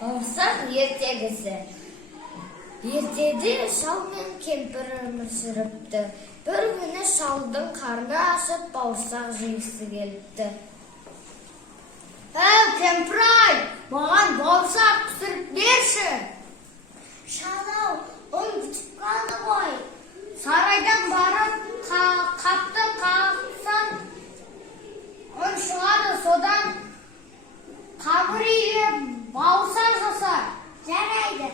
Бауырсақ ертегісі. Ертеде шал мен кемпір өмір сүріпті. Бір күні шалдың қарны ашып бауырсақ жегісі келіпті. Кемпір-ай, маған бауырсақ пісіріп берші. Шал-ау, ұн бітіп қалды ғой. Сарайдан барып қапты қақсам, ұн шығады, содан қамыр илеп бауырсақ жаса. Жарайды.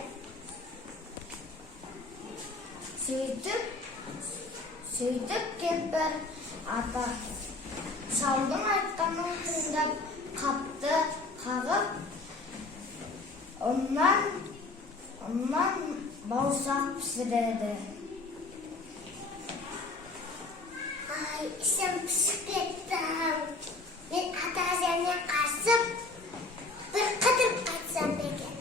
Сөйтіп кемпір ата шалдың айтқанын тыңдап қапты қағып, оннан бауырсақ пісіреді. Ай, ішім пісіп кетті. Мен ата-әжемнен қашып, бір қыдырып қайтсам екен.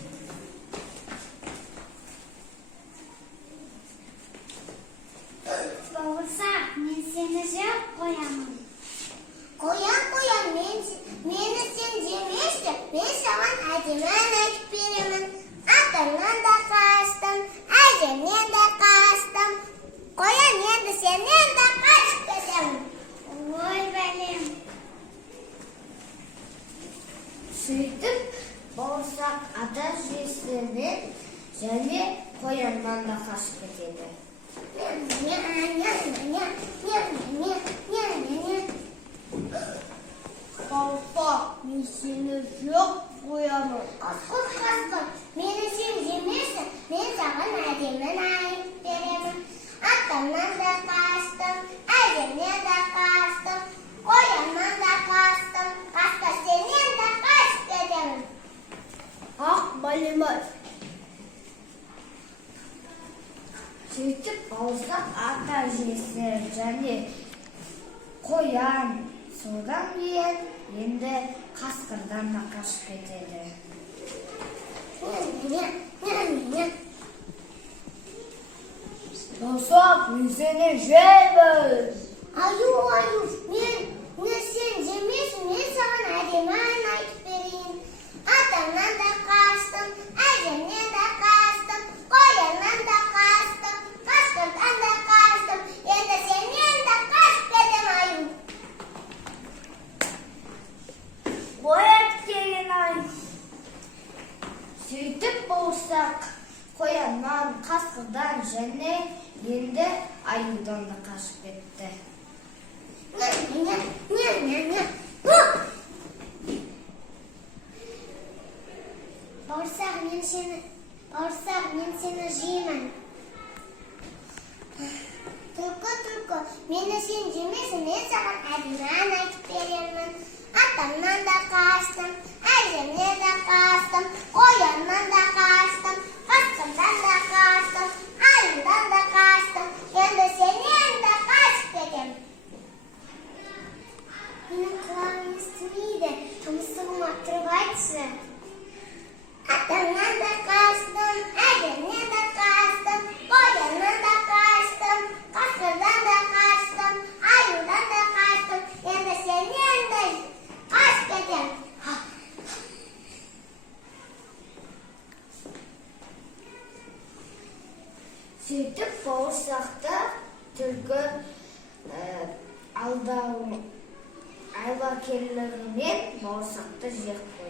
Бауырсақ, мен сені жеп қоямын. Қоям, мені сен жемеші, мен саған әдемі ән айтып беремін. Атаңнан да қаштым, әжемнен де қаштым. Қоям, енді сенен де қашып кетемін. Ой, бәлем. Сөйтіп бауырсақ ата-әжесінен және қояннан да қашып кетеді. Бауырсақ, мен сені жоқ қоямын. Қасқыр, мені сен жемесің, мен саған әдемі ән айтып беремін. Атамнан да қаштым, әжемнен де қаштым, қояннан да қаштым, қасқа сенен де қашып кетемін. Ақ бәлем-ай. Сөйтіп бауырсақ ата-әжесі және қоян содан кейін енді қасқырдан да қашып кетеді. Бауырсақ, мен сені жеймін. Аю, мен сен жемесің, мен саған әдемі ән айтып берейін. Атамнан да қаштым, әжемнен де қаштым, қояннан да қаштым, қасқырдан да қаштым, енді сенен де қашып кетем, аю. Боят келген-ай. Сөйтіп бауырсақ қояннан, қасқырдан және енді аюдан да қашып кетті. Бауырсақ, мен сені жеймін. Түлкі, мені сен жемесің, мен саған әдемі ән айтып беремін. Атамнан да қаштым, әжемнен де қаштым, қояннан да қаштым, қасқырдан да қаштым, аюдан да қаштым, енді сенен де қашып кетем. Менің құлағым естімейді, тұмсығыма тұрып айтшы. Атамнан да қаштым, әжемнен де қаштым, қояннан да қаштым, қасқырдан да қаштым, аюдан да қаштым, енді сенен де қашып кетем. Сөйтіп бауырсақты түлкі айлакерлігімен бауырсақты жеп қойды.